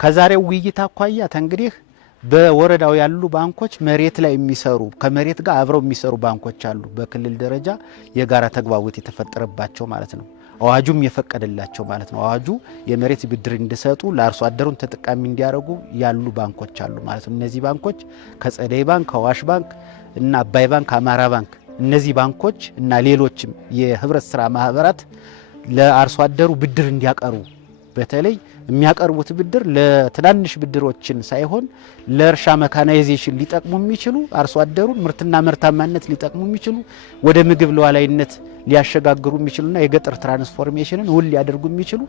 ከዛሬው ውይይት አኳያ እንግዲህ በወረዳው ያሉ ባንኮች መሬት ላይ የሚሰሩ ከመሬት ጋር አብረው የሚሰሩ ባንኮች አሉ። በክልል ደረጃ የጋራ ተግባቦት የተፈጠረባቸው ማለት ነው። አዋጁም የፈቀደላቸው ማለት ነው። አዋጁ የመሬት ብድር እንዲሰጡ ለአርሶ አደሩን ተጠቃሚ እንዲያደርጉ ያሉ ባንኮች አሉ ማለት ነው። እነዚህ ባንኮች ከጸደይ ባንክ፣ ከዋሽ ባንክ እና አባይ ባንክ፣ አማራ ባንክ እነዚህ ባንኮች እና ሌሎችም የህብረት ስራ ማህበራት ለአርሶ አደሩ ብድር እንዲያቀርቡ በተለይ የሚያቀርቡት ብድር ለትናንሽ ብድሮችን ሳይሆን ለእርሻ መካናይዜሽን ሊጠቅሙ የሚችሉ አርሶ አደሩን ምርትና ምርታማነት ሊጠቅሙ የሚችሉ ወደ ምግብ ለዋላይነት ሊያሸጋግሩ የሚችሉና የገጠር ትራንስፎርሜሽንን ውል ሊያደርጉ የሚችሉ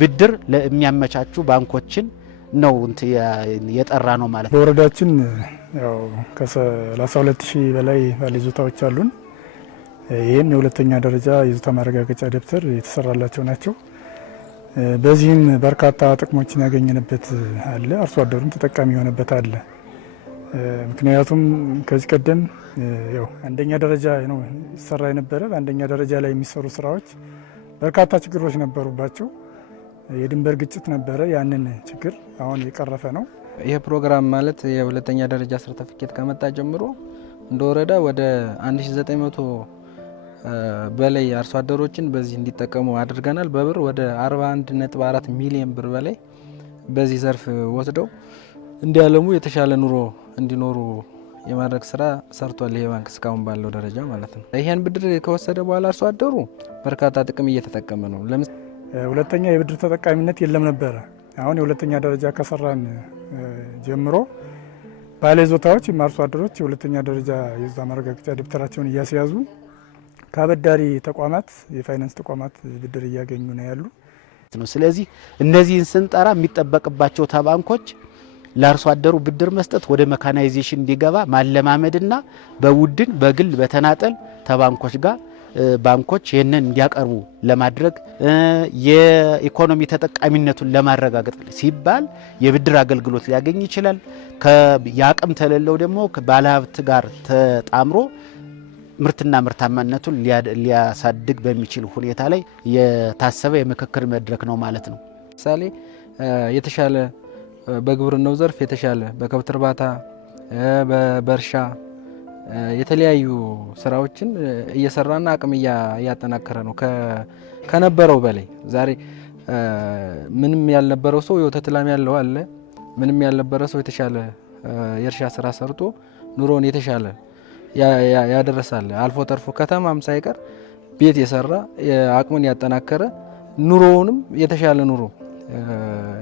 ብድር ለሚያመቻቹ ባንኮችን ነው የጠራ ነው ማለት ነው። በወረዳችን ያው ከ32000 በላይ ባለይዞታዎች አሉን። ይህም የሁለተኛ ደረጃ ይዞታ ማረጋገጫ ደብተር የተሰራላቸው ናቸው። በዚህም በርካታ ጥቅሞችን ያገኘንበት አለ። አርሶ አደሩም ተጠቃሚ የሆነበት አለ። ምክንያቱም ከዚህ ቀደም ያው አንደኛ ደረጃ ነው ይሰራ የነበረ። በአንደኛ ደረጃ ላይ የሚሰሩ ስራዎች በርካታ ችግሮች ነበሩባቸው። የድንበር ግጭት ነበረ። ያንን ችግር አሁን የቀረፈ ነው። ይሄ ፕሮግራም ማለት የሁለተኛ ደረጃ ሰርቲፊኬት ከመጣ ጀምሮ እንደ ወረዳ ወደ 1900 በላይ አርሶ አደሮችን በዚህ እንዲጠቀሙ አድርገናል። በብር ወደ 41.4 ሚሊዮን ብር በላይ በዚህ ዘርፍ ወስደው እንዲያለሙ የተሻለ ኑሮ እንዲኖሩ የማድረግ ስራ ሰርቷል ይሄ ባንክ እስካሁን ባለው ደረጃ ማለት ነው። ይሄን ብድር ከወሰደ በኋላ አርሶ አደሩ በርካታ ጥቅም እየተጠቀመ ነው። ሁለተኛ የብድር ተጠቃሚነት የለም ነበረ። አሁን የሁለተኛ ደረጃ ከሰራን ጀምሮ ባለይዞታዎች አርሶ አደሮች የሁለተኛ ደረጃ የይዞታ ማረጋገጫ ደብተራቸውን እያስያዙ ከአበዳሪ ተቋማት የፋይናንስ ተቋማት ብድር እያገኙ ነው ያሉ። ስለዚህ እነዚህን ስንጠራ የሚጠበቅባቸው ባንኮች ለአርሶ አደሩ ብድር መስጠት ወደ መካናይዜሽን እንዲገባ ማለማመድና በቡድን በግል በተናጠል ተባንኮች ጋር ባንኮች ይህንን እንዲያቀርቡ ለማድረግ የኢኮኖሚ ተጠቃሚነቱን ለማረጋገጥ ሲባል የብድር አገልግሎት ሊያገኝ ይችላል። ከያቅም ተለለው ደግሞ ባለሀብት ጋር ተጣምሮ ምርትና ምርታማነቱን ሊያሳድግ በሚችል ሁኔታ ላይ የታሰበ የምክክር መድረክ ነው ማለት ነው። ምሳሌ የተሻለ በግብርናው ዘርፍ የተሻለ በከብት እርባታ በእርሻ የተለያዩ ስራዎችን እየሰራና አቅም እያጠናከረ ነው ከነበረው በላይ። ዛሬ ምንም ያልነበረው ሰው የወተት ላም ያለው አለ። ምንም ያልነበረ ሰው የተሻለ የእርሻ ስራ ሰርቶ ኑሮን የተሻለ ያደረሳል። አልፎ ተርፎ ከተማም ሳይቀር ቤት የሰራ አቅሙን ያጠናከረ ኑሮውንም የተሻለ ኑሮ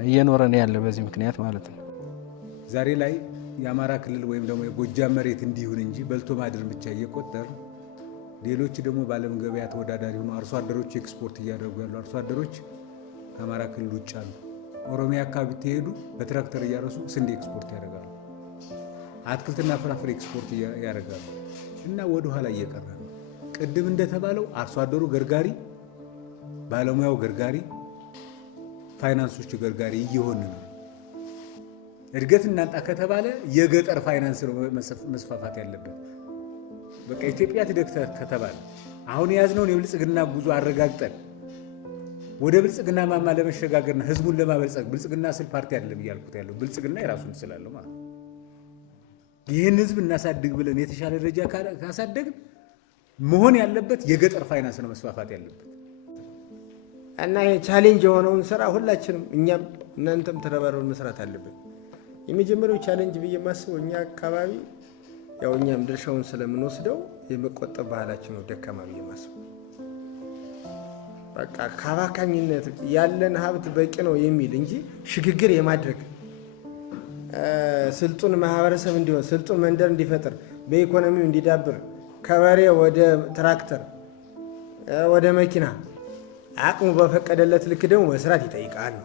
እየኖረ ነው ያለ በዚህ ምክንያት ማለት ነው። ዛሬ ላይ የአማራ ክልል ወይም ደግሞ የጎጃም መሬት እንዲሁን እንጂ በልቶ ማደር ብቻ እየቆጠር ሌሎች ደግሞ በዓለም ገበያ ተወዳዳሪ ሆኖ አርሶ አደሮች ኤክስፖርት እያደረጉ ያሉ አርሶ አደሮች ከአማራ ክልል ውጭ አሉ። ኦሮሚያ አካባቢ ተሄዱ በትራክተር እያረሱ ስንዴ ኤክስፖርት ያደርጋሉ። አትክልትና ፍራፍሬ ኤክስፖርት ያደርጋሉ እና ወደ ኋላ እየቀረ ነው። ቅድም እንደተባለው አርሶ አደሩ ገርጋሪ፣ ባለሙያው ገርጋሪ፣ ፋይናንሶች ገርጋሪ እየሆነ ነው። እድገት እናንጣ ከተባለ የገጠር ፋይናንስ ነው መስፋፋት ያለበት። በቃ ኢትዮጵያ ትደግ ከተባለ አሁን የያዝነውን የብልጽግና ጉዞ አረጋግጠን ወደ ብልጽግና ማማ ለመሸጋገርና ህዝቡን ለማበልጸግ ብልጽግና ስል ፓርቲ አይደለም እያልኩት ያለው ብልጽግና የራሱን ስላለው ማለት ነው። ይህን ህዝብ እናሳድግ ብለን የተሻለ ደረጃ ካሳደግን መሆን ያለበት የገጠር ፋይናንስ ነው መስፋፋት ያለበት እና ይሄ ቻሌንጅ የሆነውን ስራ ሁላችንም እኛም እናንተም ተረባርበን መስራት አለብን። የመጀመሪያው ቻሌንጅ ብዬ ማስበው እኛ አካባቢ ያው እኛም ድርሻውን ስለምንወስደው የመቆጠብ ባህላችን ነው ደካማ ብዬ ማስበው። በቃ ካባካኝነት ያለን ሀብት በቂ ነው የሚል እንጂ ሽግግር የማድረግ ስልጡን ማህበረሰብ እንዲሆን ስልጡን መንደር እንዲፈጥር በኢኮኖሚው እንዲዳብር ከበሬ ወደ ትራክተር ወደ መኪና አቅሙ በፈቀደለት ልክ ደግሞ መስራት ይጠይቃል።